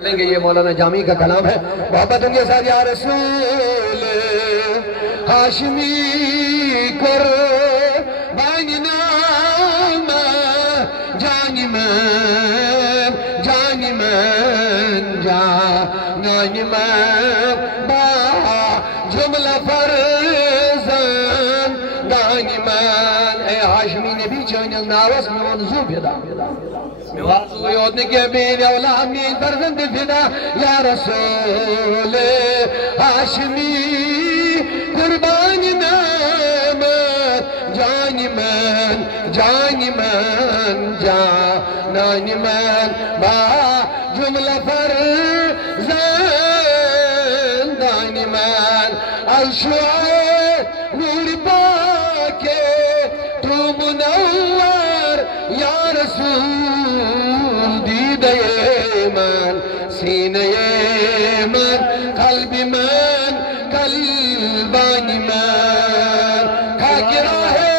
लेंगे। ये मौलाना जामी का कलाम है। मोहब्बत उनके साथ या रसूल हाशमी कर बानिनाम जानिमन जानिमन जानिमन बा जुमला फरजान दानिमन ए हाशमी ने भी चानिल नावस मंजूर फिदा के मेरे औलाद में फर्जंद फिदा या रसूल हाशमी कुर्बान नाम जानिमन जानिमन जानिमन बा जुमला फरजान दानिमन अलशुआ नूर पाके तू मुनव्वर या रसूल मन सीने मन कल्बी मन कल्बानी मन खाकिरा है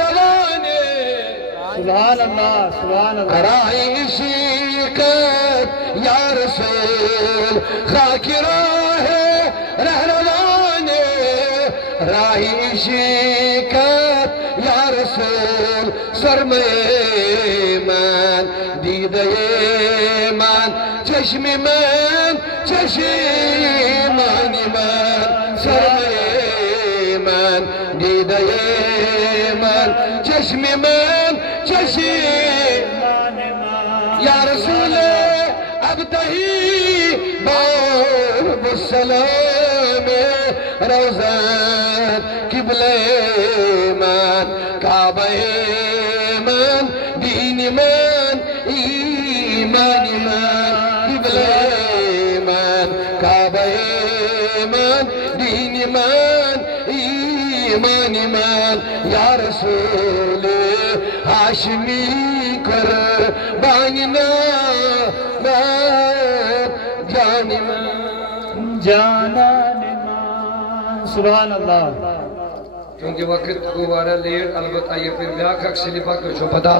रवाने सुभान अल्लाह सुभान अल्लाह कराई शिकत या रसूल खाकिरा है रवाने राही शिकत या रसूल सरमे मन दीदे मन चश्मे मन चश्मानी मन सरमे मन दीदे मन चश्मे मन चश्मानी मन या रसूल अब तही सलाम रोज़ा किबले मन काबे मन दीन मन ईमान मन किबले मन काबे मन दीन मन ईमान मन या रसूल हाशमी कर बानिना जानी जाना सुभान अल्लाह। क्योंकि वक्त दोबारा लेट अलबत्ता ये फिर ब्याह का सिलिफा कुछ पता